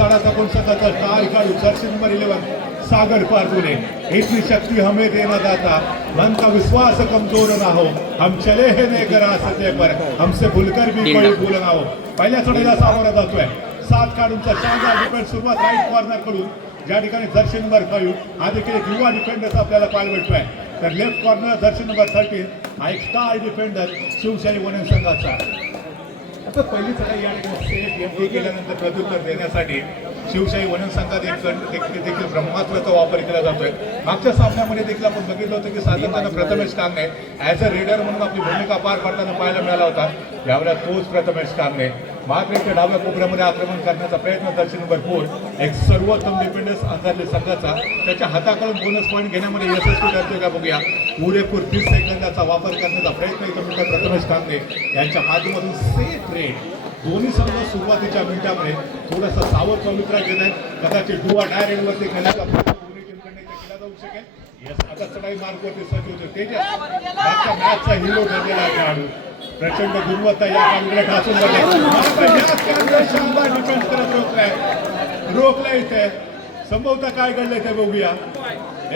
ताड़ाचा कोण संघाचा स्टार खेळाडू जर्सी नंबर 11 सागर पारदुले। इतनी शक्ति हमें देना दाता, मन का विश्वास कमजोर ना हो, हम चले हैं नेक रास्ते पर, हमसे भूलकर भी कोई भूल ना हो। पहिल्या चढाईला सामोरा जातोय 7 खेळाडूंचा शानदार डिफेंस सुरुवात राईट कॉर्नर कडून, ज्या ठिकाणी जर्सी नंबर 5 हा देखील एक युवा डिफेंडर आपल्याला पाहायला भेटतोय। तर लेफ्ट कॉर्नर जर्सी नंबर 13 हा एक स्टार डिफेंडर शिवशाही वनन संघाचा। आता पहिली चढाई या ठिकाणी सेफ एमटी केल्यानंतर प्रत्युत्तर देण्यासाठी शिवशाही वनन संघात देखील ब्रह्मास्त्राचा वापर केला जातोय। मागच्या सामन्यामध्ये देखील आपण बघितलं होतं की सातत्यानं Prathamesh Kangane as a reader म्हणून आपली भूमिका पार पाडताना पाहायला मिळाला होता। यावेळेला तोच प्रथमेश कांगणे मात्र इथे डाव्या कोपऱ्यामध्ये आक्रमण करण्याचा प्रयत्न जर्सी नंबर 4 एक सर्वोत्तम डिफेंडर्स अंधारले संघाचा त्याच्या हाताकडून बोनस पॉईंट घेण्यामध्ये यशस्वी ठरतोय का बघूया। पुरेपूर 30 सेकंदाचा वापर करण्याचा प्रयत्न इथं मिळतो प्रथमेश कांगणे यांच्या माध्यमातून सेफ रेड। दोन्ही संघ सुरुवातीच्या मिनिटामध्ये थोडासा सावध पवित्रा घेत आहेत, कदाचित डुआ डायरेक्टवरती खेळण्याचा प्रयत्न दोन्ही टीमकडे केला जाऊ शकेल। यस आता चढाई मार्गवरती सज्ज होते तेजस मागच्या मॅचचा हिरो ठरलेला खेळाडू प्रचंड गुणवत्ता या खेळाडूकडे ठासून बघा शानदार डिफेन्स करत रोखलाय इथे संभवता काय घडलंय ते बघूया।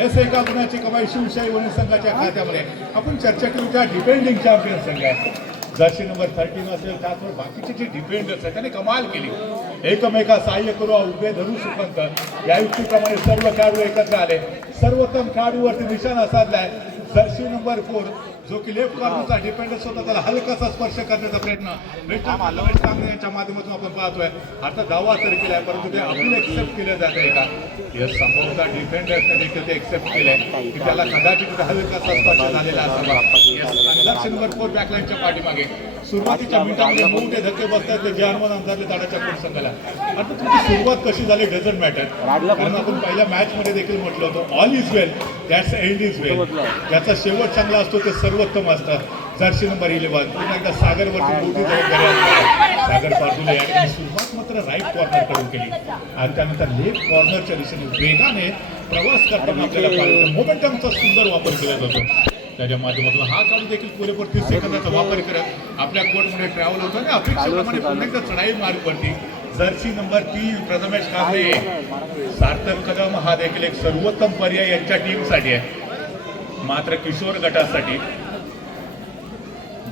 एस एका गुणाची कमाई शिवशाही वनन संघाच्या खात्यामध्ये। आपण चर्चा केली त्या डिफेंडिंग चॅम्पियन संघ आहे जर्सी नंबर 13 असेल त्याचवर बाकीचे जे डिफेंडर्स आहेत त्यांनी कमाल केली, एकमेका सहाय्य करू उभे धरू सुपंत या युक्तीप्रमाणे सर्व खेळाडू एकत्र आले, सर्वोत्तम खेळाडूवरती निशाणा साधलाय। जर्सी नंबर 4 जो की लेफ्ट कॉर्नरचा डिफेंडर्स होता त्याला हलकासा स्पर्श करण्याचा प्रयत्न रमेश कांगणे यांच्या माध्यमातून आपण पाहतोय। आता दावा तर केलाय परंतु ते अपील एक्सेप्ट केलं जात आहे का? या संभवता डिफेंडर्सने देखील ते एक्सेप्ट केलंय की त्याला कदाचित हलकासा स्पर्श झालेला असावा। जर्सी नंबर 4 बॅकलाईनच्या पाठीमागे सुरुवातीच्या मिनिटांमध्ये मोठे धक्के बसतात ते जर्मन अंतरले ताडाच्या कोण संघाला। आता तुमची सुरुवात कशी झाली डझंट मॅटर, कारण आपण पहिल्या मॅच मध्ये देखील म्हटलं होतं all is well that's end is well, ज्याचा शेवट चांगला असतो ते सर्वोत्तम असतात। जर्सी नंबर 11 पुन्हा एकदा सागरवरती मोठी जबाबदारी असते। सागर पारदुले यांनी सुरुवात मात्र राईट कॉर्नर कडून केली आणि त्यानंतर लेफ्ट कॉर्नरच्या दिशेने वेगाने प्रवास करताना आपल्याला पाहिजे मोमेंटमचा सुंदर वापर केला जातो। त्याच्या माध्यमातून हा खेळाडू देखील पुरेपूर 30 सेकंदाचा वापर करत आपल्या कोर्टमध्ये ट्रॅव्हल होतो आणि अपेक्षेप्रमाणे पुन्हा एकदा चढाई मार्गवरती जर्सी नंबर 3 प्रथमेश कांगणे सार्थक कदम हा देखील एक सर्वोत्तम पर्याय यांच्या टीमसाठी आहे। मात्र किशोर गटासाठी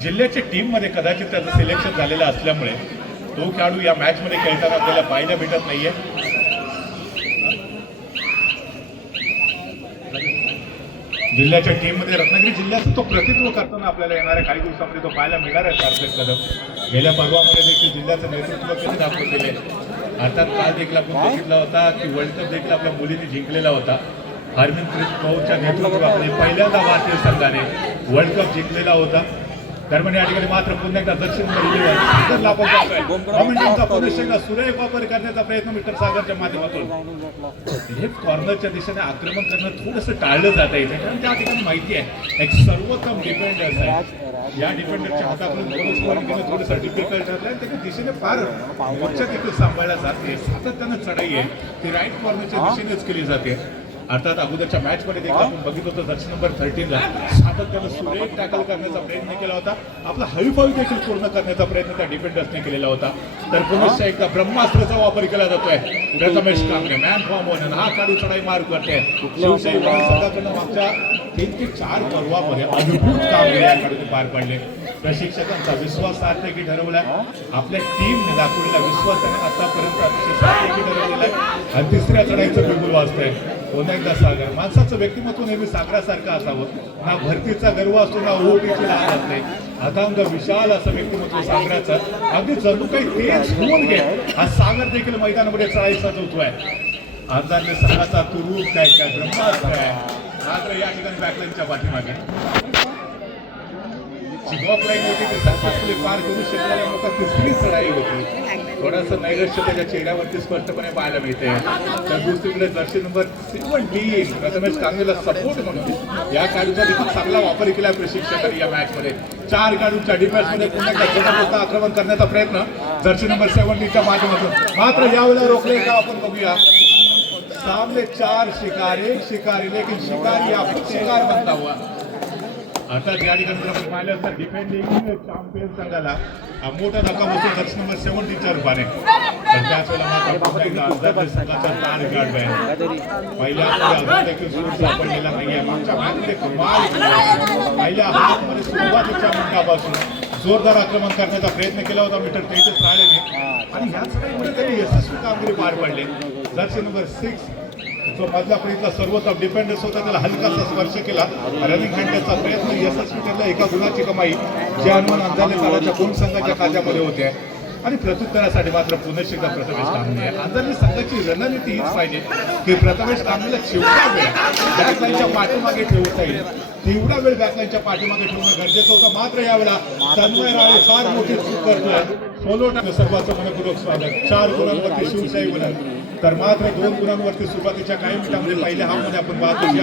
जिल्ह्याच्या टीममध्ये कदाचित त्याचं सिलेक्शन झालेलं असल्यामुळे तो खेळाडू या मॅचमध्ये खेळताना आपल्याला पाहायला भेटत नाहीये। जिल्ह्याच्या टीममध्ये रत्नागिरी जिल्ह्याचं तो प्रतिनिधित्व करताना आपल्याला येणाऱ्या काही दिवसामध्ये तो पाहायला मिळणार आहे। सार्थक कदम गेल्या पर्वामध्ये देखील जिल्ह्याचं नेतृत्व कधी दाखवलेले, अर्थात काल देखील आपण बघितला होता की वर्ल्ड कप देखील आपल्या मुलीने जिंकलेला होता। हरमनप्रीत कौरच्या नेतृत्वाखाली पहिल्यांदा भारतीय संघाने वर्ल्ड कप जिंकलेला होता। दरम्यान या ठिकाणी मात्र पुन्हा एकदा जर्सी नंबर 11 पुन्हा सुरेख वापर करण्याचा प्रयत्न मिस्टर सागरच्या माध्यमातून लेफ्ट कॉर्नरच्या दिशेने आक्रमण करणं थोडंसं टाळलं जात आहे, कारण त्या ठिकाणी माहिती आहे एक सर्वोत्तम डिफेंडर्स आहे। या डिफेंडरच्या हाताकडून घेणं थोडंसं डिफिकल्ट ठरलं आणि त्याच्या दिशेने फार मोर्चा देखील सांभाळला जाते। सातत्यानं चढाई आहे ती राईट कॉर्नरच्या दिशेनेच केली जाते। अर्थात अगोदरच्या मॅच मध्ये देखील आपण बघित होतो जर्सी नंबर 13 ला सातत्यानं सुरेख टॅकल करण्याचा प्रयत्न केला होता, आपला हळूहळू देखील पूर्ण करण्याचा प्रयत्न त्या डिफेंडर्सने केलेला होता। तर पुन्हा एकदा ब्रह्मास्त्राचा वापर केला जातोय Prathamesh Kangane man form one हा खेळाडू चढाई मार्ग करते। शिवशाही वनन संघाकडून मागच्या 3 ते 4 पर्वामध्ये अद्भुत कामगिरी या खेळाडूने पार पाडले। प्रशिक्षकांचा विश्वास सार्थकी ठरवला, आपल्या टीमने दाखवलेला विश्वास त्याने आतापर्यंत अतिशय सार्थकी ठरवलेला आहे आणि तिसऱ्या चढाईचं बिगुल वाजतंय। पुन्हा एकदा सागर माणसाचं व्यक्तिमत्व नेहमी सागरासारखं असावं, ना भरतीचा गर्व असतो ना ओटीची लहान असते, अथांग विशाल असं व्यक्तिमत्व सागराचं अगदी जणू काही तेच होऊन घे हा सागर देखील मैदानामध्ये चढाई सजवतोय। अंधारले संघाचा तुरूप काय काय ब्रह्मास्त्र आहे मात्र या ठिकाणी बॅकलाईनच्या पाठीमागे ऑफ लाईन होती ते सक्सेसफुली पार करू शकलेल्या मोठा तिसरी चढाई होती। थोडंसं नैराश्य त्याच्या चेहऱ्यावरती स्पष्टपणे पाहायला मिळते। तर दुसरीकडे जर्सी नंबर 17 प्रथमेश कांगणेला सपोर्ट म्हणून या खेळाडूचा देखील चांगला वापर केला प्रशिक्षकांनी या मॅचमध्ये। 4 खेळाडूंच्या डिफेन्समध्ये पुन्हा एकदा आक्रमण करण्याचा प्रयत्न जर्सी नंबर 17च्या माध्यमातून मात्र यावेळेला रोखले का आपण बघूया। सामने 4 शिकार, एक शिकारी लेकिन शिकारी आपको शिकार बनता हुआ आता या ठिकाणी जर आपण पाहिलं तर डिफेंडिंग चॅम्पियन संघाला मोठा धक्का बसतो दर्शन नंबर 17च्या रूपाने. पण त्याच वेळेला मात्र पुन्हा एकदा अंदाज संघाचा तार गाठलाय. पहिल्या अजून देखील सूर सापडलेला नाहीये. मागच्या मॅचमध्ये कमाल पहिल्या हाफमध्ये सुरुवातीच्या मिनिटापासून जोरदार आक्रमण करण्याचा प्रयत्न केला होता मीटर 33 राहिलेने आणि ह्याच वेळेमध्ये त्यांनी यशस्वी कामगिरी पार पाडली. जर्सी नंबर 6 जो मधल्या फळीतला सर्वोत्तम डिफेंडर्स होता त्याला हलकासा स्पर्श केला. रनिंग हँडचा प्रयत्न यशस्वी ठरला. एका गुणाची कमाई ज्या अनुमान अंदाजे काळाच्या दोन संघाच्या खात्यामध्ये होते आणि प्रत्युत्तरासाठी मात्र पुनश्च एकदा प्रथमेश कांबळे अंदाजे संघाची रणनीती हीच पाहिजे की प्रथमेश कांबळेला जेवढा वेळ बॅकलाईनच्या पाठीमागे ठेवता येईल तेवढा वेळ बॅकलाईनच्या पाठीमागे ठेवणं गरजेचं होतं. मात्र यावेळेला तन्मय राळे फार मोठी चूक करतोय. सोलो सर्वांचं मनपूर्वक स्वागत. 4 गुणांवरती शिवशाही बोलत तर मात्र 2 गुणांवरती सुरुवातीच्या काही मिनिटांमध्ये पहिल्या हाफमध्ये आपण पाहतो की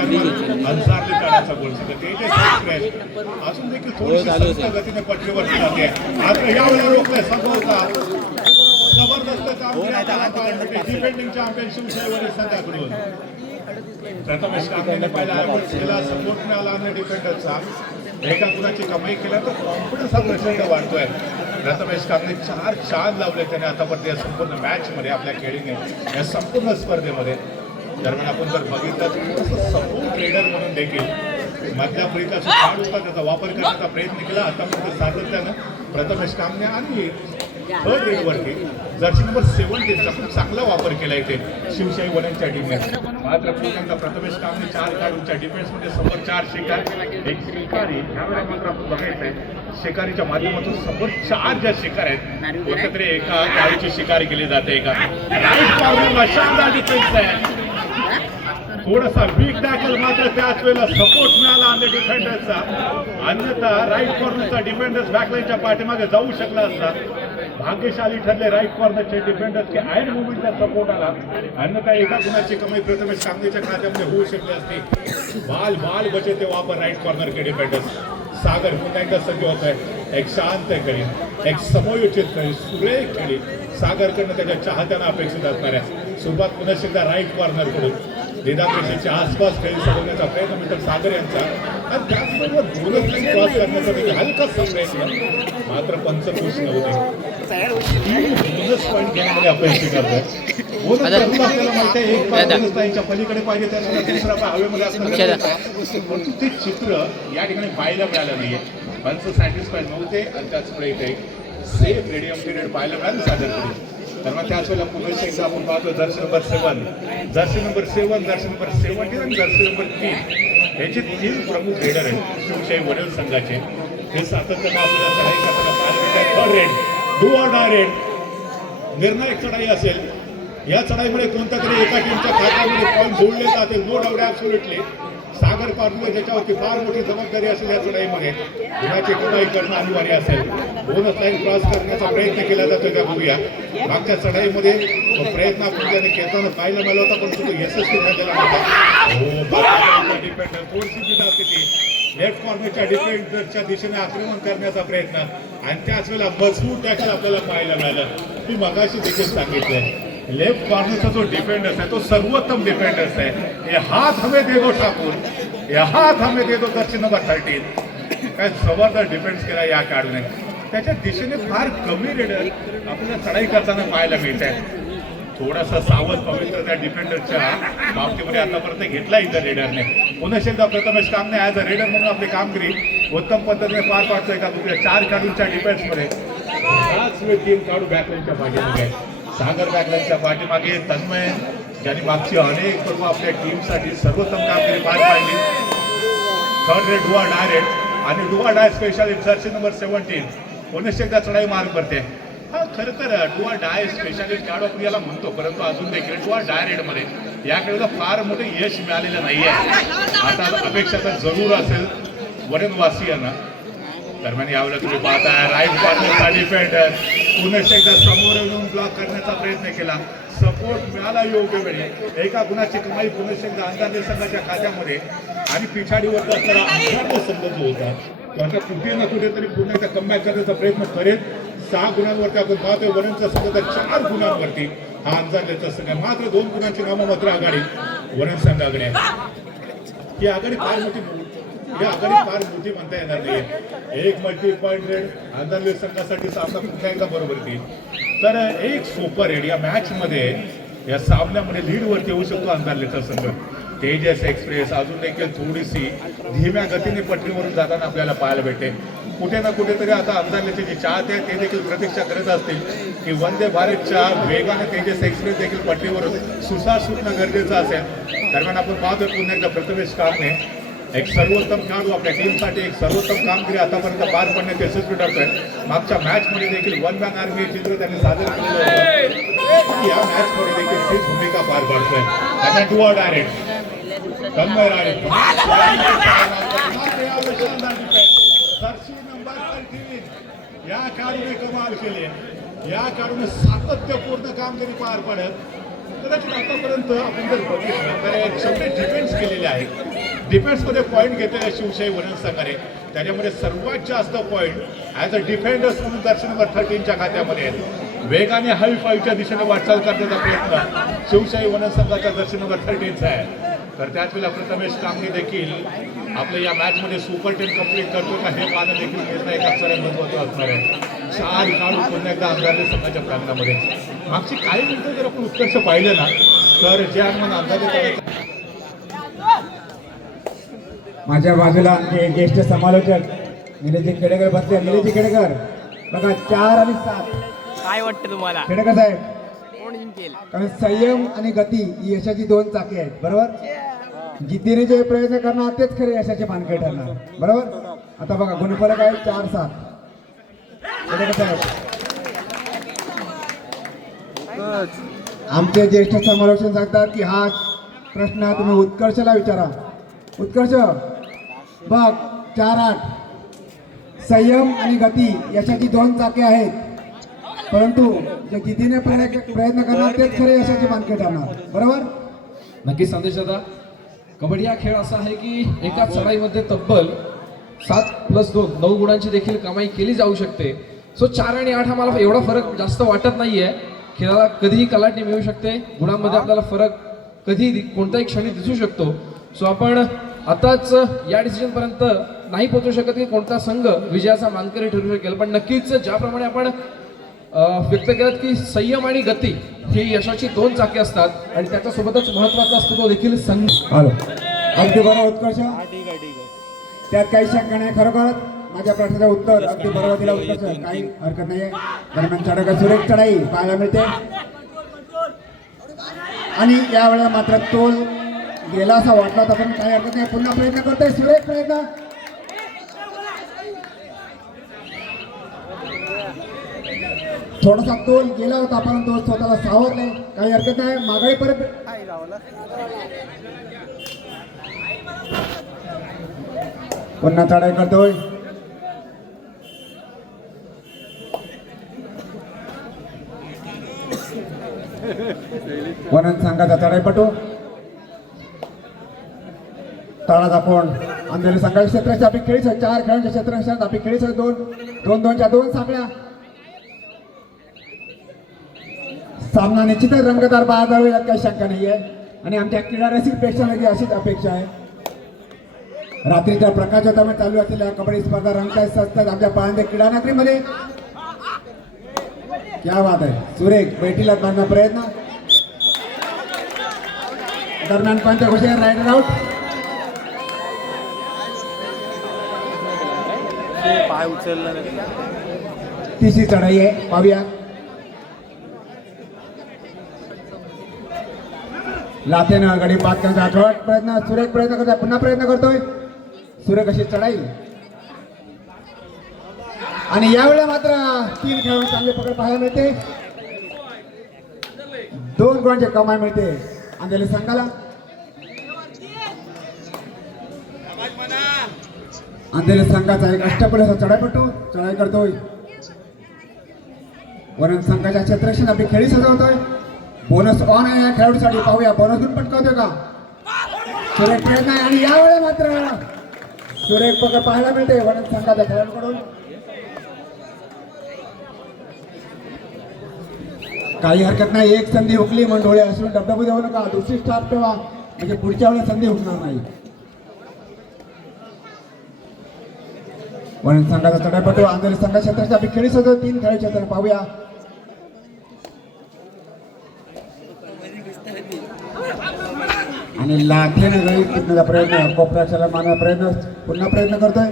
अन्सारने काढायचा गोल अजून देखील थोडीशी गतीने पटरीवरती जाते. मात्र यावेळेला रोखलाय संभवता जबरदस्त डिफेंडिंग चॅम्पियन शिवशाहीवरील संघाकडून प्रथमेश कांबळेने पहिला ॲव्हरेज केला. सपोर्ट मिळाला आणि डिफेंडरचा एका गुणाची कमाई केला तर कॉन्फिडन्स हा प्रचंड वाढतोय. प्रथमेश कांबळे 4 चार लावले त्याने आतापर्यंत या संपूर्ण मॅचमध्ये आपल्या खेळीने या संपूर्ण स्पर्धेमध्ये. दरम्यान आपण जर बघितलं तर सपोर्ट रेडर म्हणून देखील मधल्या फळीचा जो खेळ होता त्याचा वापर करण्याचा प्रयत्न केला. आतापर्यंत सातत्यानं प्रथमेश कांबळे आणि थर्ड रेडवरती जर्सी नंबर 17चा खूप चांगला वापर केला इथे शिवशाही वनच्या टीमने. मात्र पुन्हा प्रथमेश कांबळे 4 खेळाडूंच्या डिफेन्समध्ये समोर 4 शिकार एक शिकारी. ह्यावेळेला मात्र आपण बघायचंय शिकारीच्या माध्यमातून समोर 4 ज्या शिकार आहेत कोणत्या तरी एका खेळाडूची शिकार केली जाते. एका राईट कॉर्नरला शानदार डिफेन्स आहे. थोडासा वीक टॅकल मात्र त्याच वेळेला सपोर्ट मिळाला आणि डिफेंडर्सचा. अन्यथा राईट कॉर्नरचा डिफेंडर्स बॅकलाईनच्या पाठीमागे जाऊ शकला असता. भाग्यशाली ठरले राईट कॉर्नरचे डिफेंडर्स की आयन मुवमेंटचा सपोर्ट आला. अन्यथा एका गुणाची कमाई प्रथमेश कांबळेच्या खात्यामध्ये होऊ शकली असते. बाल बचे ते वापर राईट कॉर्नर के डिफेंडर्स. सागर पुन्हा एकदा सज्ज होत आहे. एक शांत खेळी, एक समयोचित खेळी, सुरेख खेळी सागरकडनं त्याच्या चाहत्यांना अपेक्षित असणाऱ्या. सुरुवात पुन्हा एकदा राईट कॉर्नरकडून वेदापेशीच्या आसपास खेळी सोडवण्याचा प्रयत्न मिळतो सागर यांचा आणि त्याचबरोबर दोनच लाईन क्रॉस करण्याचा देखील हलकासा प्रयत्न. मात्र पंच खुश नव्हते. बोनस पॉईंट घेण्यामध्ये अपेक्षित करतोय. बोनस आपल्याला माहिती आहे एक बोनस लाईनच्या पलीकडे पाहिजे त्याच्याला दुसरा हवेमध्ये असणार. परंतु ते चित्र या ठिकाणी पाहायला मिळालं नाहीये. पंच सॅटिस्फाईड नव्हते आणि त्याचमुळे इथे सेफ रेडियम पिरियड पाहायला मिळालं सागरकडे. तर मग त्याच वेळेला पुन्हा एकदा आपण पाहतो Jersey number 7, Jersey number 7, Jersey number 17 आणि जर्सी नंबर 3 याचे 3 प्रमुख रेडर आहेत शिवशाही वडील संघाचे. हे सातत्यानं आपल्याला चढाई करताना पाहायला मिळतात. Third red do or die red निर्णायक चढाई असेल. या चढाईमुळे कोणत्या तरी एका टीमच्या खात्यामध्ये पॉईंट जोडले जाते. No doubt absolutely. Sagar partner ज्याच्यावरती फार मोठी जबाबदारी असेल या चढाईमध्ये गुणाची कमाई करणं अनिवार्य असेल. बोनस लाईन क्रॉस करण्याचा प्रयत्न केला जातो का बघूया. मागच्या चढाईमध्ये प्रयत्न आपण त्याने केताना पाहायला मिळाला होता पण तो यशस्वी झालेला नव्हता. डिफेंडर थोडीशी बिना स्थिती लेफ्ट कॉर्नरच्या डिफेंडरच्या दिशेने आक्रमण करण्याचा प्रयत्न आणि त्याच वेळेला मजबूत टॅकल आपल्याला पाहायला मिळालं. मी मगाशी देखील सांगितलं लेफ्ट कॉर्नरचा जो डिफेंडर्स आहे तो सर्वोत्तम डिफेंडर्स आहे. ये हात हमें दे दो ठाकूर, ये हात हमें दे दो जर्सी नंबर 13. काय जबरदस्त डिफेन्स केला या खेळाडूने. त्याच्या दिशेने फार कमी रेडर आपल्याला चढाई करताना पाहायला मिळत आहे. थोडासा सावध पवित्र त्या डिफेंडरच्या बाबतीमध्ये आतापर्यंत घेतला इतर रेडरने. पुन्हा एकदा Prathamesh Kamble as a raider म्हणून आपली कामगिरी उत्तम पद्धतीने पार पाडतोय का बघूया. 4 खेळाडूंच्या डिफेन्समध्ये 3 खेळाडू बॅकलाईनच्या पाठीमागे. सागर बॅकलाईनच्या पाठीमागे तन्मय ज्यांनी मागची अनेक पर्व आपल्या टीमसाठी सर्वोत्तम कामगिरी पार पाडली. थर्ड रेड डुआ डाय रेड आणि डुआ डाय स्पेशालिस्ट जर्सी नंबर 17 पुन्हा एकदा चढाई मार्ग करते. हा खरं तर डुआ डाय स्पेशालिस्ट खेळाडू आपण याला म्हणतो परंतु अजून देखील डुआ डाय रेडमध्ये या खेळाला फार मोठे यश मिळालेलं नाही आहे. आता अपेक्षा तर जरूर असेल वरणवासियांना. दरम्यान यावेळेला तुम्ही पाहताय राईट कॉर्नरचा डिफेंडर पुन्हा एकदा समोर येऊन ब्लॉक करण्याचा प्रयत्न केला. सपोर्ट मिळाला योग्य वेळी. एका गुणाची कमाई पुन्हा एकदा अंदाजे संघाच्या खात्यामध्ये आणि पिछाडीवर असणारा अंधारला संघ जो होता तो आता कुठे ना कुठेतरी पुन्हा एकदा कमबॅक करण्याचा प्रयत्न करेल. 6 गुणांवरती आपण पाहतोय वरणचा संघ तर 4 गुणांवरती हा अंदाजेचा संघ मात्र 2 गुणांची नाममात्र आघाडी वरण संघाकडे. ही आघाडी फार मोठी ही आघाडी फार मोठी म्हणता येणार नाही. एक मल्टी पॉईंट रेड अंधारले संघासाठी सामना पुन्हा एकदा बरोबर येईल. तर एक सुपर रेड या मॅच मध्ये या सामन्यामध्ये लीड वरती येऊ शकतो अंधारलेचा संघ. तेजस एक्सप्रेस अजून देखील थोडीशी धीम्या गतीने पटरीवरून जाताना आपल्याला पाहायला भेटते. कुठे ना कुठेतरी आता अंधारलेचे जे चाहते आहेत ते देखील प्रतीक्षा करत असतील की वंदे भारतच्या वेगाने तेजस एक्सप्रेस देखील पटरीवरून सुसाट सुटणं गरजेचं असेल. दरम्यान आपण पाहतोय पुन्हा एकदा प्रथमेश कामने एक सर्वोत्तम खेळाडू आपल्या टीमसाठी एक सर्वोत्तम कामगिरी आतापर्यंत पार पडण्यात यशस्वी ठरतोय. मागच्या मॅचमध्ये देखील वन मॅन आर्मी चित्र त्यांनी सादर केलेलं होतं. या मॅचमध्ये देखील तीच भूमिका पार पाडतोय. त्यांना टू आर डायरेक्ट तन्मय राणे या खेळाडूने कमाल केली आहे. या खेळाडूने सातत्यपूर्ण कामगिरी पार पाडत कदाचित आतापर्यंत आपण जर बघितलं तर एक शेवटी डिफेन्स केलेले आहेत. डिफेन्समध्ये पॉईंट घेतलेल्या शिवशाही वनन संघाने त्याच्यामध्ये सर्वात जास्त पॉईंट ॲज अ डिफेंडर्स म्हणून दर्शन नंबर 13च्या खात्यामध्ये आहेत. वेगाने हाय फाईव्हच्या दिशेने वाटचाल करण्याचा प्रयत्न शिवशाही वनन संघाचा दर्शन नंबर 13चा आहे. तर त्याच वेळेला प्रथमेश कामने देखील आपल्या या मॅचमध्ये सुपर 10 कंप्लीट करतो का हे पाहणं देखील निर्णायक असणारे महत्त्वाचं असणार आहे. 4 खेळाडू पुन्हा एकदा अंधारले संघाच्या प्रांगणामध्ये. मागची काही मिनिटं जर आपण उत्कर्ष पाहिलं ना तर जे आपण अंदाजे माझ्या बाजूला आमचे ज्येष्ठ समालोचक निलेजी खेडेकर बसले. निलेजी खेडेकर बघा 4 आणि 7 काय वाटतं तुम्हाला खेडेकर साहेब? कोण जिंकेल? कारण संयम आणि गती ही यशाची 2 चाके आहेत. बरोबर. जिद्दीने जे प्रयत्न करणार तेच खरे यशाचे मानकरी ठरणार. बरोबर. आता बघा गुणफलक आहे 4-7. खेडेकर साहेब आमचे ज्येष्ठ समालोचक सांगतात की हा प्रश्न तुम्ही उत्कर्षला विचारा. उत्कर्ष बघ 4-8 संयम आणि गती यशाची 2 चाके आहेत. परंतु जे जिद्दीने प्रयत्न करणार तेच खरे यशाचे मानकरी ठरणार. बरोबर. नक्कीच संदेश दादा. कबड्डी हा खेळ असा आहे की एका चढाईमध्ये तब्बल 7+2 9 गुणांची देखील कमाई केली जाऊ शकते. सो 4 आणि 8 हा मला एवढा फरक जास्त वाटत नाहीये. खेळाला कधीही कलाटणी मिळू शकते. गुणांमध्ये आपल्याला फरक कधी कोणत्याही क्षणी दिसू शकतो. सो आपण आताच या डिसिजन पर्यंत नाही पोहोचू शकत की कोणता संघ विजयाचा मानकरी ठरू शकेल. पण नक्कीच ज्याप्रमाणे आपण व्यक्त केलं की संयम आणि गती ही यशाची 2 चाके असतात आणि त्याच्यासोबतच महत्वाचा असतो तो देखील संघ. हॅलो अगदी बरोबर उत्कर्ष. त्यात काही शंका नाही. खरोखर माझ्या प्रश्नाचं उत्तर अगदी बरोबर दिला उत्कर्ष. काही हरकत नाहीये. दरम्यान चढाई सुरेख चढाई पाहायला मिळते आणि यावेळेला मात्र तोल गेला असा वाटला तर पण काही हरकत नाही. पुन्हा प्रयत्न करतोय सुरेख प्रयत्न. थोडासा तोल गेला होता परंतु स्वतःला सावरले. काही हरकत नाही. माघारी परत पुन्हा चढाई करतोय. वनन संघाचा चढाईपटू तळात आपण अंधेरी संघाच्या क्षेत्राच्या आपली खेळीच 4 खेळांच्या क्षेत्रांच्या आपली खेळीच 2-2च्या 2 साखळ्या. सामना निश्चितच रंगतदार पाहायला जावे यात काही शंका नाही आहे. आणि आमच्या क्रीडा रसिकपेक्षा अशीच अपेक्षा आहे. रात्रीच्या प्रकाशोत्सवात चालू असलेल्या कबड्डी स्पर्धा रंगतायत सजतात आमच्या पाळंदे क्रीडा नगरीमध्ये. क्या बात आहे. सुरेख बैठीला करण्याचा प्रयत्न. दरम्यान पंचघोषे रायडर आउट. पाय उचलला तिसरी चढाई आहे. पाहूया. लाथेनं गडी बाद करण्याचा आठवड प्रयत्न. सुरेख प्रयत्न करतोय. पुन्हा प्रयत्न करतोय. सुरेख अशी चढाई आणि यावेळेला मात्र 3 खेळाडू चांगले पकड पाहायला मिळते. 2 गुणांची कमाई मिळते अंधेरी संघाला. अंधेरी संघाचा एक अष्टपैलू चढाईपटू चढाई करतोय. वनन संघाच्या क्षेत्ररक्षण आपली खेळी सजवतोय. बोनस ऑन आहे या खेळाडूसाठी. पाहूया बोनस गुण पटकावतोय का. सुरेख प्रयत्न आहे आणि यावेळेला मात्र सुरेख पकड पाहायला मिळते वनन संघाच्या खेळाडूकडून. काही हरकत नाही. एक संधी हुकली म्हणून डोळे असून डबडबू देऊ नका. दुसरी स्टाफ ठेवा म्हणजे पुढच्या वेळेला संधी हुकणार नाही. वणी संघाचा चढाईपटू आंधळी संघा क्षेत्राच्या खेळी सदर 3 खेळी क्षेत्र पाहूया. आणि लाथेने गळी टिपण्याचा प्रयत्न, कोपऱ्याला मारण्याचा प्रयत्न, पुन्हा प्रयत्न करतोय.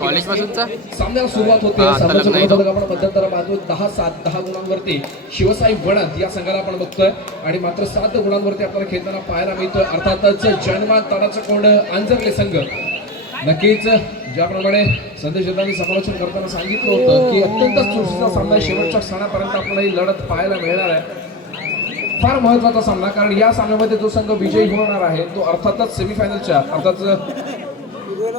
कॉलेज पासूनचा सामन्याला सुरुवात होते. हा, सामन्याच्या नाही तो. गुणफलक आपण मध्यंतरा पाहतो 10-7 गुणांवरती शिवसाई वणद या संघाला आपण बघतोय आणि मात्र 7 गुणांवरती आपल्याला खेळताना पाहायला मिळतोय. अर्थातच जन्मात तडाचं कोंड आंजरले संघ. नक्कीच ज्याप्रमाणे संदेश दादांनी समालोचन करताना सांगितलं होतं की अत्यंत चुरशीचा सामना शेवटच्या क्षणापर्यंत आपल्याला ही लढत पाहायला मिळणार आहे. फार महत्वाचा सामना, कारण या सामन्यामध्ये जो संघ विजयी होणार आहे तो अर्थातच सेमीफायनलच्या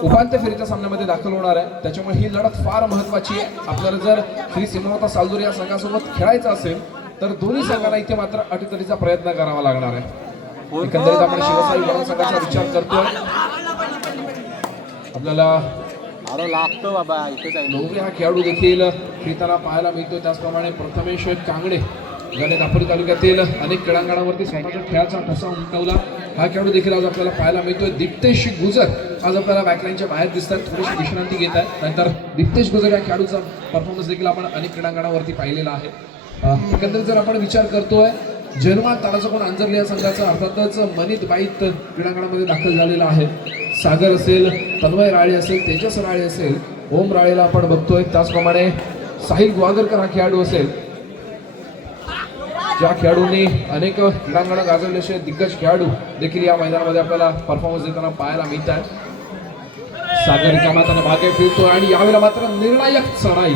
उपांत्य फेरीच्या सामन्यामध्ये दाखल होणार आहे. त्याच्यामुळे ही लढत फार महत्वाची आहे. आपल्याला जर श्री सिमोनता सालदूर या संघासोबत खेळायचं असेल तर दोन्ही संघांना इथे मात्र अटीतटीचा प्रयत्न करावा लागणार आहे. एकंदरीत आपण शिवसाई वणद संघाचा विचार करतोय. आपल्याला लागतो बाबा इथेच आहे. लोहरे हा खेळाडू देखील खेळताना पाहायला मिळतो. त्याचप्रमाणे प्रथमेश कांगडे ज्याने दापोली तालुक्यातील अनेक क्रीडांगणावरती स्वतःच्या खेळाचा ठसा उमटवला हा खेळाडू देखील आज आपल्याला पाहायला मिळतोय. दीप्तेश गुजर आज आपल्याला बॅकलाईनच्या बाहेर दिसतात, थोडीशी विश्रांती घेत आहेत. नंतर दीप्तेश गुजर या खेळाडूचा परफॉर्मन्स देखील आपण अनेक क्रीडांगणावरती पाहिलेला आहे. एकंदरीत जर आपण विचार करतोय जन्मात ताराचा कोण अंजरले या संघाचा अर्थातच मनित बाईत क्रीडांगणामध्ये दाखल झालेला आहे. सागर असेल, तन्मय राळे असेल, तेजस राळे असेल, ओम राळेला आपण बघतोय. त्याचप्रमाणे साहिल ग्वागरकर हा खेळाडू असेल, ज्या खेळाडूंनी अनेक क्रीडांगणं गाजवले असे दिग्गज खेळाडू देखील या मैदानामध्ये आपल्याला परफॉर्मन्स देताना पाहायला मिळतात. सागर कामाताना मागे फिरतोय आणि यावेळेला मात्र निर्णायक चढाई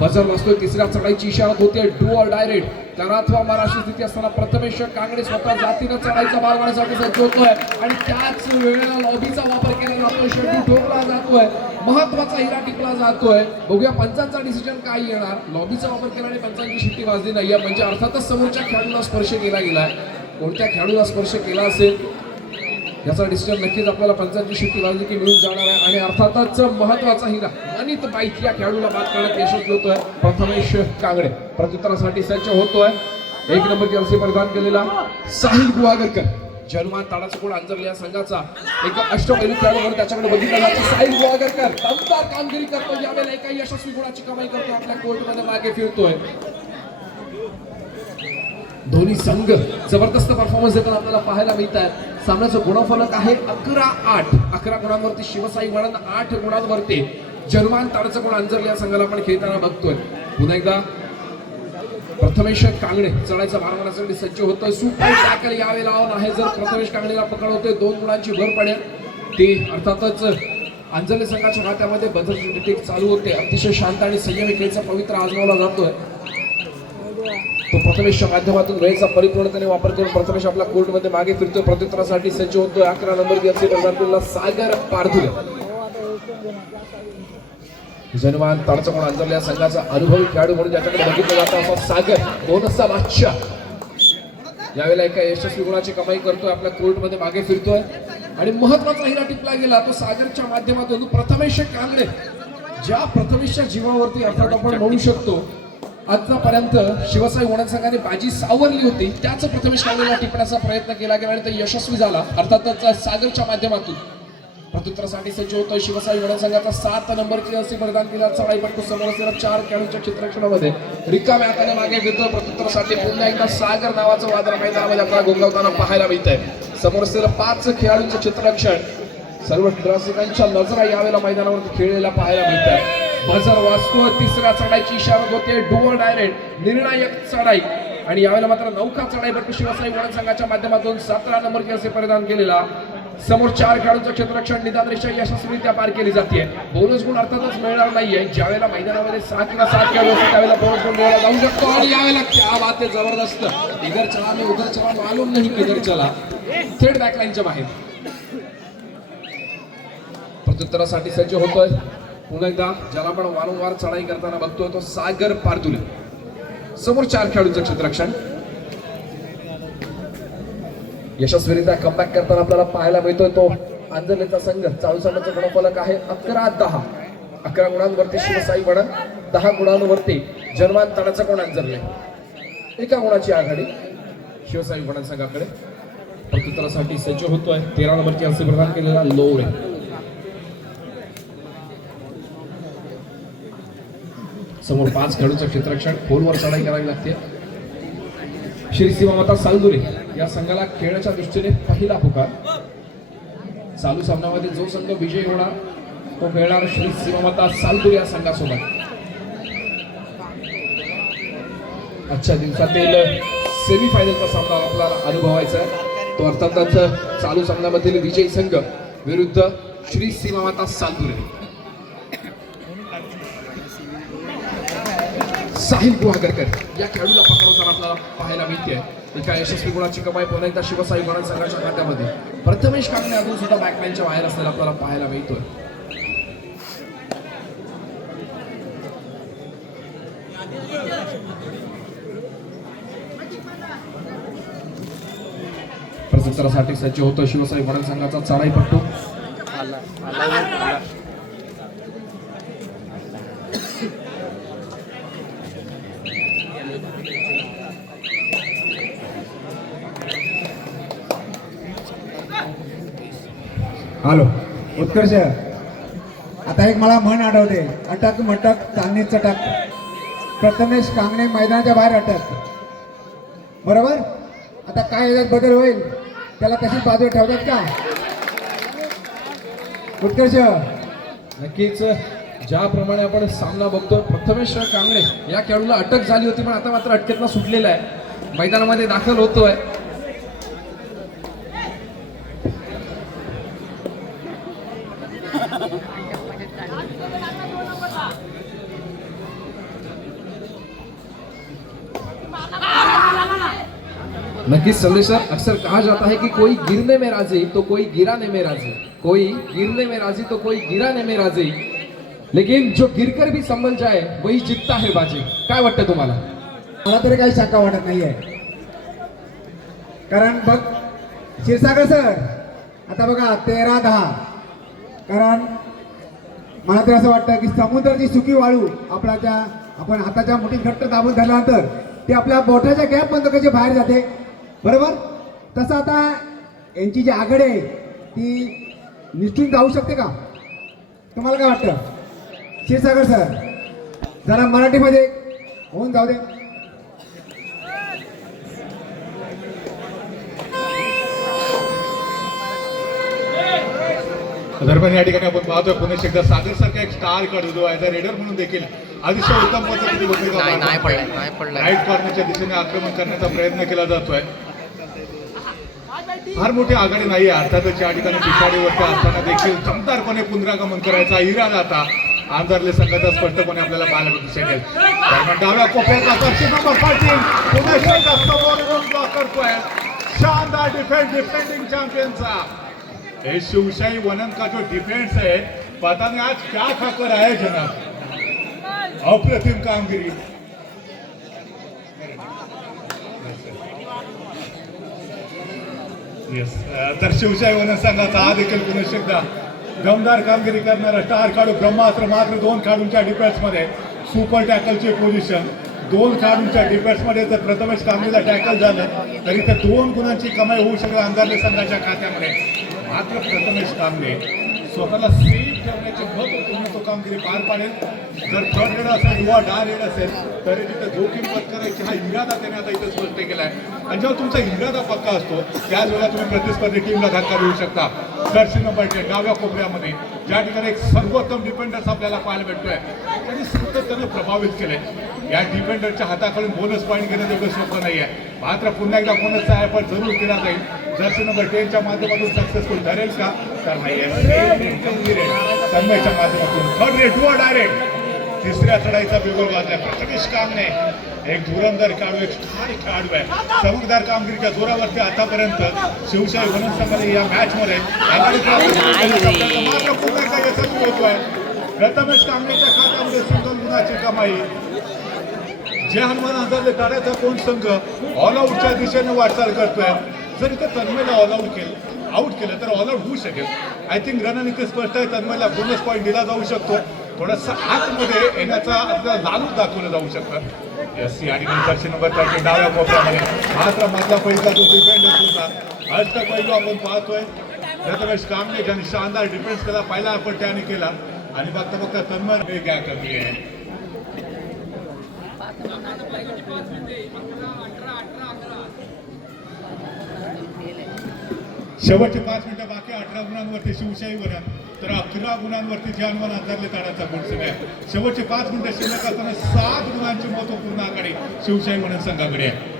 बजर वाजतोय. तिसऱ्या चढाईची इशारा होते डू ऑर डायरेक्ट. त्याला अथवा माराशी स्थिती असताना प्रथमेश कांगडे स्वतः जातीनं चढाईचा मार वाढण्यासाठी सज्ज होतोय आणि त्याच वेळेला लॉबीचा वापर केला जातोय. शेवटी ठोकला जातोय, महत्वाचा हिरा टिकला जातोय. बघूया पंचांचा डिसिजन काय येणार. लॉबीचा वापर केला आणि पंचांची शिट्टी वाजली नाहीये, म्हणजे अर्थातच समोरच्या खेळाडूला स्पर्श केला गेलाय. कोणत्या खेळाडूला स्पर्श केला असेल याचा डिसिजन नक्कीच आपल्याला पंचांची शिट्टी वाजली की मिळून जाणार आहे. आणि अर्थातच महत्वाचा हिरा अनित बाईत या खेळाडूला बाद करण्यात यशस्वी होतोय प्रथमेश कांगडे. प्रत्युत्तरासाठी सज्ज होतोय 1 नंबर जर्सी परिधान केलेला साहिल गुहागरकर. जन्मान ताडाचा कोण अंजरले या संघाचा एक अष्टपैलू खेळाडू म्हणून त्याच्याकडे बघितलं जातं. साहिल गुहागरकर दमदार कामगिरी करतो, यावेळेला एका यशस्वी गुणाची कमाई करतो, आपल्या कोर्टमध्ये मागे फिरतोय. दोन्ही संघ जबरदस्त परफॉर्मन्स देताना आपल्याला पाहायला मिळतात. सामन्याचं गुणफलक आहे 11-8. 11 गुणांवरती शिवसाई वणद, 8 गुणांवरती जन्मान ताडाचा कोण अंजरले या संघाला आपण खेळताना बघतोय. पुन्हा एकदा प्रथमेश कांगडे चढायचा मार मारण्यासाठी सज्ज होतोय. सुपर टॅकल यावेळेला ऑन आहे. जर प्रथमेश कांगडेला पकडवतोय 2 गुणांची भर पडेल. ती अर्थातच अंजरले संघाच्या खात्यामध्ये बदल टेक चालू होते. अतिशय शांत आणि संयमी खेळचा पवित्र आजमावला जातोय. तो प्रथमेशच्या माध्यमातून वेळेचा परिपूर्णतेने वापर करून प्रथमेश आपल्या कोर्टमध्ये मागे फिरतोय. प्रत्युत्तरासाठी सज्ज होतोय 11 नंबर जर्सी परिधान केलेला सागर पारधुले. जन्मान ताडाचा कोण अंजरले या संघाचा अनुभवी खेळाडू म्हणून ज्याच्याकडे बघितलं जातं असा सागर बोनसचा बादशाह यावेळेला एका यशस्वी गुणाची कमाई करतोय, आपल्या कोर्टमध्ये मागे फिरतोय. आणि महत्वाचा हिरा टिपला गेला तो सागरच्या माध्यमातून प्रथमेश कांगडे. ज्या प्रथमेशच्या जीवावरती अर्थात आपण म्हणू शकतो आतापर्यंत शिवसाई वणद संघाने बाजी सावरली होती, त्याच प्रथमेश कांगडेला टिपण्याचा प्रयत्न केला गेला आणि तो यशस्वी झाला अर्थातच सागरच्या माध्यमातून. प्रत्युत्तरासाठी सज्ज होतोय शिवसाई वणद संघाचा 7 नंबरची जर्सी परिधान केला. चढाईपटू समोर असलेल्या 4 खेळाडूंच्या चित्रक्षणामध्ये रिकाम्या हाताने मागे घेतो. प्रत्युत्तरासाठी पुन्हा एकदा सागर नावाचं वादळ मैदानामध्ये आपल्याला गोंगावताना पाहायला मिळतंय. समोर असलेलं 5 खेळाडूंचं चित्रक्षण सर्व रसिकांच्या नजरा यावेळेला मैदानावरती खेळलेला पाहायला मिळतात. बजर वाजतो, तिसऱ्या चढाईची इशारा होते डू ऑर डायरेक्ट, निर्णायक चढाई. आणि यावेळेला मात्र नौका चढाईपटू शिवसाई वणद संघाच्या माध्यमातून 17 नंबर जर्सी परिधान केलेला. समोर 4 खेळाडूंचं क्षेत्ररक्षण निदान रेषा यशस्वीरित्या पार केली जाते. बोनस गुण अर्थातच मिळणार नाहीये. ज्यावेळेला मैदानामध्ये 6 किंवा 7 खेळाडू असतात त्यावेळेला बोनस गुण मिळवला जाऊ शकतो. आणि यावेळेला क्या बात आहे, जबरदस्त. इधर चला मी उधर चला, मालूम नाही किधर चला. थेट बॅकलाईनच्या बाहेर प्रत्युत्तरासाठी सज्ज होतोय. पुन्हा एकदा ज्याला आपण वारंवार चढाई करताना बघतोय तो सागर पारधुले. समोर 4 खेळाडूंचं क्षेत्ररक्षण यशस्वीरित्या कमबॅक करताना आपल्याला पाहायला मिळतोय तो अंजरलेचा संघ. चालू सामन्याचं गुणफलक आहे 11-10. 11 गुणांवरती शिवसाई वणद, 10 गुणांवरती जन्मांतराचा कोण अंजरले. एका गुणाची आघाडी शिवसाई विपणन संघाकडे. प्रत्युत्तरासाठी सज्ज होतोय 13 नंबरची असे प्रदान केलेला लोवरे. समोर 5 खेळूचं क्षेत्ररक्षण खोलवर चढाई करावी लागते. श्री सीमामाता सालदुरे या संघाला खेळण्याच्या दृष्टीने पहिला पुकार. चालू सामन्यामध्ये जो संघ विजयी होणार तो खेळणार श्री सीमामाता सालदुरे या संघासोबत. आजच्या दिवसातील सेमीफायनलचा सामना आपल्याला अनुभवायचा आहे तो अर्थातच चालू सामन्यामधील विजयी संघ विरुद्ध श्री सीमामाता सालदुरे. साहिल गुहागरकर या खेळाडूला पकडवताना आपल्याला पाहायला मिळते. एका यशस्वी गुणाची कमाई पुन्हा एकदा शिवसाई विपणन संघाच्या खात्यामध्ये. प्रथमेश कांगणे अजून सुद्धा बॅकलाईनच्या बाहेर असलेला आपल्याला पाहायला मिळतोय. प्रत्युत्तरासाठी सज्ज होतो शिवसाई विपणन संघाचा चढाईपट्टू. हॅलो उत्कर्ष, आता एक मला म्हण आठवते, अटक मटक चांदणी चटक. प्रथमेश कांगणे मैदानाच्या बाहेर अटक. बरोबर. आता काय याच्यात बदल होईल त्याला तशी बाजू ठेवतात का उत्कर्ष? नक्कीच ज्याप्रमाणे आपण सामना बघतो प्रथमेश कांगणे या खेळाडूला अटक झाली होती पण आता मात्र अटकेतनं सुटलेला आहे. मैदानामध्ये दाखल होतोय. नक्कीच संदेश सर, अक्सर कहा जाता है कि कोई गिरने में राजी तो कोई गिराने में राजी, कोई गिरने में राजी तो कोई गिराने में राजी, लेकिन जो गिरकर भी संभल जाए वही जितता है बाजी. काय वाटतं तुम्हाला? मला तरी काही शंका वाटत नाहीये. कारण बघ क्षीरसागर सर, आता बघा 13-10. कारण मला तर असं वाटतं की समुद्राची सुकी वाळू आपण हाताच्या मुठीत घट्ट दाबून धरल्यानंतर ते आपल्या बोटाच्या गॅप बंदुकाच्या बाहेर जाते. बरोबर. तसं आता यांची जी आघाडी आहे ती निसटून जाऊ शकते का? तुम्हाला काय वाटतं क्षीरसागर सर? जरा मराठीमध्ये होऊन जाऊ दे. दरम्यान या ठिकाणी आपण पाहतोय पुन्हा एकदा सागर सारखा एक स्टार खेळाडू जो आहे रेडर म्हणून देखील अतिशय उत्तम पद्धतीने राईट कॉर्नरच्या दिशेने आक्रमण करण्याचा प्रयत्न केला जातोय. फार मोठी आघाडी नाही आहे अर्थातच या ठिकाणी पिछाडीवरती असताना देखील चमत्कारपणे पुनरागमन करायचा इरादा आता आंधरले संघाचा स्पष्टपणे आपल्याला पाहायला मिळू शकेल. दरम्यान डाव्या कोपऱ्याचा दक्षिण नंबर 14 पुन्हा एकदा समोर येऊन ब्लॉक करतोय. शानदार डिफेंडिंग चॅम्पियनचा ये शिवशाही वनन का जो डिफेंस है पता नहीं आज क्या खाकर आए जनाब. अप्रतिम कामगिरी. येस, तर शिवशाही वनन संघाचा हा देखील पुन्हा एकदा दमदार कामगिरी करणारा स्टार खेळाडू ब्रह्मास्त्र. मात्र 2 खेळाडूंच्या डिफेन्समध्ये सुपर टॅकलची पोझिशन. 2 खेळाडूंच्या डिफेन्समध्ये जर प्रथमेश कामगिरीला टॅकल झालं तरी ते 2 गुणांची कमाई होऊ शकेल अंधारले संघाच्या खात्यामध्ये. मात्र प्रथमेश कामगिरी स्वतःला सेफ ठेवण्याची महत्त्वपूर्ण तो कामगिरी पार पाडेल. जर थर्ड रेड असेल किंवा डार रेड असेल तरी तिथे जोखीम पत्करायची हा इरादा त्याने आता इथे स्पष्ट केला आहे. आणि जेव्हा तुमचा इरादा पक्का असतो त्याच वेळेला तुम्ही प्रतिस्पर्धी टीमला धक्का देऊ शकता. जर्सी नंबर 10 डाव्या कोपऱ्यामध्ये ज्या ठिकाणी एक सर्वोत्तम डिफेंडर्स आपल्याला पाहायला भेटतोय त्यांनी सातत्याने प्रभावित केले. या डिफेंडरच्या हाताखालून बोनस पॉईंट घेणं तेवढं सोपं नाही आहे. मात्र पुन्हा एकदा बोनसचा एफर्ट जरूर केला जाईल. जर्सी नंबर 10च्या माध्यमातून सक्सेसफुल ठरेल का तर नाही. तन्मयच्या माध्यमातून थर्ड रेड वर डायरेक्ट तिसऱ्या चढाईचा बिगुल वाजला. प्रथमेश कामने एक धुरंधर खेळाडू, एक स्टार खेळाडू आहे. चमकदार कामगिरीच्या जोरावरती आतापर्यंत शिवशाही वनन संघाने या मॅच मध्ये मात्र पुन्हा एकदा यशस्वी होतोय. प्रथमेश कामनेच्या खात्यामध्ये सिंगल गुणाची कमाई. जे हनुमान अंदाजे टाळ्याचा कोण संघ ऑल आउटच्या दिशेने वाटचाल करतोय. जर इथे तन्मयला ऑल आउट केलं तर ऑल आउट होऊ शकेल. आय थिंक रणनीती स्पष्ट आहे. तन्मयला बोनस पॉईंट दिला जाऊ शकतो. थोडासा आतमध्ये येण्याचा आपल्याला लालूच दाखवलं जाऊ शकतं. एस सी आणि नंतरचे नंबर त्याचे डाव्या कोपऱ्यामध्ये मात्र मधला पहिला जो डिफेंडर होता अष्टपैलू आपण पाहतोय. प्रथमेश कांबळे ज्यांनी शानदार डिफेन्स केला, पहिला आपण त्याने केला आणि बघता बघता तन्मय वेग कमी आहे. शेवटचे 5 मिनिटं बाकी. 18 गुणांवरती शिवशाही वनन तर 11 गुणांवरती जानवन अंतरले ताडाचा गुणसम आहे. शेवटचे 5 मिनिटं शिल्लक असताना 7 गुणांची महत्वपूर्ण आघाडी शिवशाही वनन संघाकडे आहे.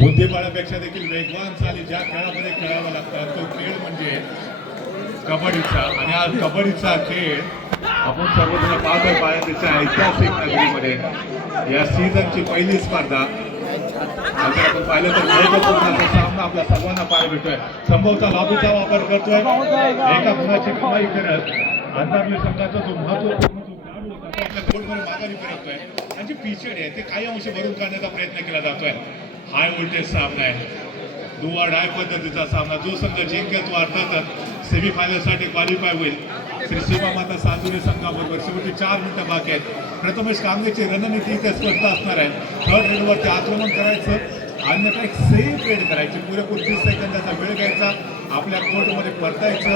बुद्धिबळापेक्षा देखील वेगवान चाली ज्या खेळामध्ये खेळावा लागतात तो खेळ म्हणजे कबड्डीचा. आणि आज कबड्डीचा खेळ आपण सर्वजण पाहतोय बाळाच्या ऐतिहासिक नगरीमध्ये. या सीझनची पहिली स्पर्धा अगर आपण पाहिलं तर महत्वपूर्ण सामना आपल्या सर्वांना पाहायला भेटतोय. संभवचा बाबूचा वापर करतोय एका गुणाची कमाई करत अंतर्गत संघाचा जो महत्वपूर्ण जो खेळाडू होता तो आपल्या गोलवर माघारी फिरतोय. आणि जी पिचड आहे ते काही अंश भरून काढण्याचा प्रयत्न केला जातोय. हाय व्होल्टेज सामना आहे, डू ऑर डाय पद्धतीचा सामना. जो संघ जिंकेल तो अर्थातच सेमीफायनलसाठी क्वालिफाय होईल. श्री सीमा माता साजुरे संघाबरोबर शेवटी 4 मिनिटं बाकी आहेत. प्रथमेश कांबळेची रणनीती इथे स्पष्ट असणार आहे. थर्ड रेडवरती आक्रमण करायचं, अन्यथा एक सेफ रेड करायची. पुरेपूर 30 सेकंदाचा वेळ घ्यायचा, आपल्या कोर्टमध्ये परतायचं.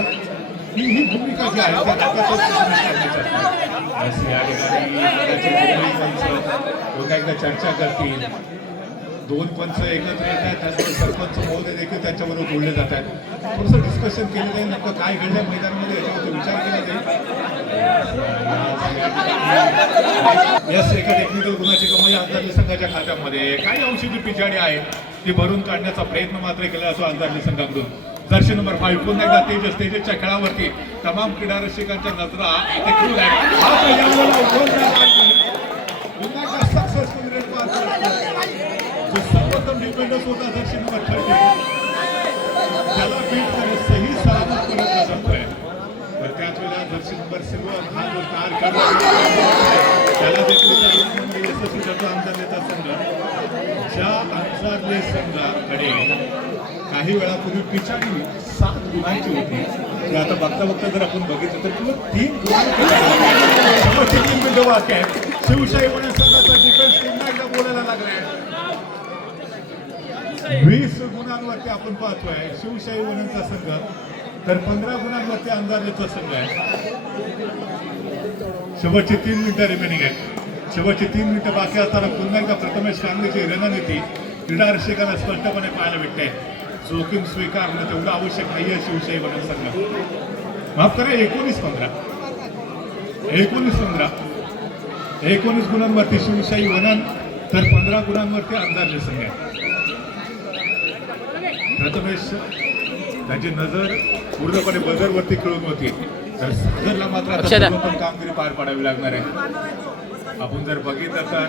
ही भूमिका जी आहे त्या नाटकातच या ठिकाणी पुन्हा एकदा चर्चा करतील. 2 पंच एकत्र येत आहेत, त्यासाठी सरपंच महोदय देखील त्यांच्याबरोबर बोलले जात आहेत. थोडंसं डिस्कशन केलं जाईल, नेमकं काय घडलं मैदानामध्ये याच्यावरती विचार केला जाईल. यस, एका टेक्निकल गुणाची कमाई अंतर्गत संघाच्या खात्यामध्ये. काही अंशी जी पिछाडी आहे ती भरून काढण्याचा प्रयत्न मात्र केला जातो अंतर्गत संघाकडून. जर्सी नंबर 5 पुन्हा एकदा तेजसच्या खेळावरती तमाम क्रीडा रसिकांच्या नजरा इथे क्रूज सक्सेसफुल रेड पार जो सर्वोत्तम डिफेंडर्स होता जर्सी नंबर 30 त्याला बीट करत सही सलामत करत जातोय. तर त्याच वेळेला जर्सी नंबर 7 हा जो तार त्याला देखील यशस्वी करतो अंतर्गत संघ. ज्या अंतर्गत संघाकडे काही वेळापूर्वी पिछाडी 7 गुणांची होती, तर आता बघता बघता जर आपण बघितलं तर किंवा 3 गुणांची 3 मिनिटं बाकी आहे. शिवशाही वनन संघाचा डिफेन्स पुन्हा एकदा बोलायला लागलाय. 20 गुणांवरती आपण पाहतोय शिवशाही वननचा संघ, तर 15 गुणांवरती अंधारलेचा संघ आहे. शेवटची 3 मिनिटं रिमेनिंग आहेत. शेवटची 3 मिनिटं बाकी असताना पुन्हा एकदा प्रथमेश कांबळेची रणनीती क्रीडा रसिकांना स्पष्टपणे पाहायला भेटते. जोखीम स्वीकारणं तेवढं आवश्यक नाहीये शिवशाही वनन संघ. माफ करा, 19-15 19 गुणांवरती शिवशाही वनन, तर 15 गुणांवरती अंधारले संघ आहे. प्रथमेश त्याची नजर पूर्णपणे बजरवरती खेळून होती, तर सागरला मात्र आता सर्वोत्तम कामगिरी पार पाडावी लागणार आहे. आपण जर बघितलं तर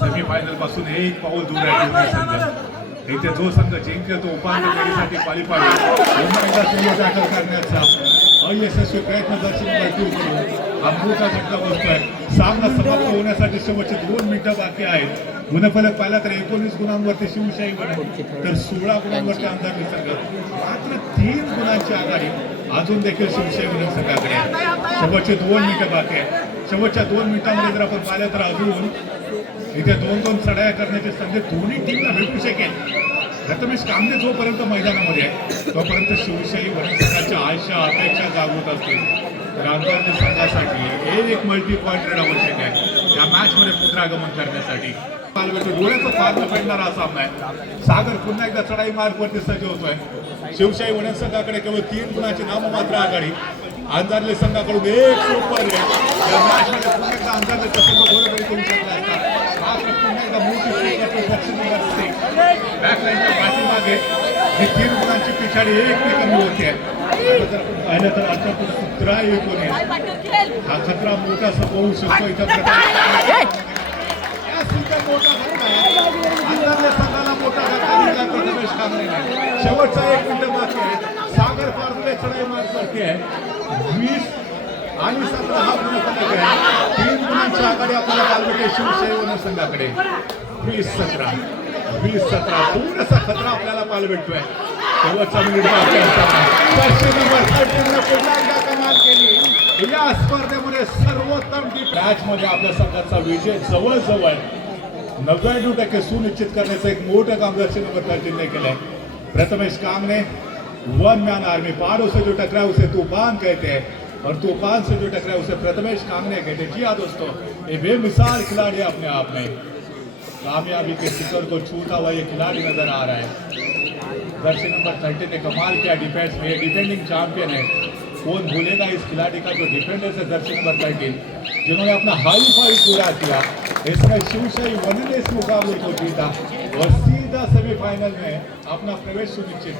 सेमीफायनल पासून 1 पाऊल दूर आहे संघ. इथे जो संघ जिंकेल तो उपांत्य फेरीसाठी क्वालिफाय होईल. पुन्हा एकदा सुरू टॅकल करण्याचा अयशस्वी प्रयत्न दर्शन करून हा मोठा झटका बसतोय. सामना समाप्त होण्यासाठी शेवटचे 2 मिनिटं बाकी आहेत. गुणफलक पाहिला तर 19 गुणांवरती शिवशाही वनन, तर 16 गुणांवरती अंधारले संघ. मात्र 3 गुणांची आघाडी अजून देखील शिवशाही वनन संघाकडे आहे. शेवटचे 2 मिनिटं बाकी आहे. शेवटच्या 2 मिनिटांमध्ये जर आपण पाहिलं तर अजून इथे 2-2 चढाया करण्याची संधी दोन्ही टीमला भेटू शकेल. प्रथमेश कांबळे जोपर्यंत मैदानामध्ये आहे तोपर्यंत शिवशाही वनन संघाच्या आशा अपेक्षा जागृत असतील. तर अंतर्गत संघासाठी एक मल्टी पॉईंट रेड आवश्यक आहे या मॅचमध्ये पुनरागमन करण्यासाठी. डोळ्याचं फार फेडणारा हा सामना आहे. सागर पुन्हा एकदा चढाई मार्गवरती सज्ज होतोय. शिवशाही वनन संघाकडे केवळ 3 गुणांची नाममात्र आघाडी. अंधारले संघाकडून एक सुपर रेड. या मॅचमध्ये पुन्हा एकदा अंधारलेचा संघ बरोबरी करू शकला असता. मात्र पुन्हा एकदा मोठी बॅकलाईनच्या पाठीमागे ही 3 गुणांची पिछाडी 1 ने कमी होते. जर आपण पाहिलं तर आता 17-19 हा खतरा मोठा होऊ शकतो. इथं मोठा संघाला मोठा धक्का प्रथमेश कांबळेने. शेवटचा 1 मिनिट बाकी आहे. सागर पारपुढे चढाई मार्ग करते आहे. 20 आणि 17 हा गुणफलक आहे. 3 गुणांची आघाडी आपल्याला पालवते शिवशाही वनन संघाकडे. 20-17 पूर्णसा खतरा आपल्याला पाहायला भेटतोय. शेवटचा मिनिट बाकी असताना जर्सी नंबर 13 ने पुन्हा एकदा कमाल केली. या स्पर्धेमध्ये सर्वोत्तम मॅच मध्ये आपल्या संघाचा विजय जवळजवळ 99% सुनिश्चित करण्याचं एक मोठं काम जर्सी नंबर 13 ने केलंय. प्रथमेश कामने वन मैन आर्मी, पहाड़ों से जो टकराए उसे तूफान कहते हैं और तूफान से जो टकराए उसे प्रथमेश कामने कहते हैं. जी हाँ दोस्तों, ये बेमिसाल खिलाड़ी है अपने आप में. कामयाबी के शिखर को छूता हुआ ये खिलाड़ी नजर आ रहा है. जर्सी नंबर 13 ने कमाल किया डिफेंस में. डिफेंडिंग चैंपियन है. कौन भूलेगा इस खिलाड़ी का जो डिफेंडर है जर्सी नंबर 13, जिन्होंने अपना हाई फाई पूरा किया. इसमें शिवशाही वनडे इस मुकाबले को जीता और सीधा सेमीफाइनल में अपना प्रवेश सुनिश्चित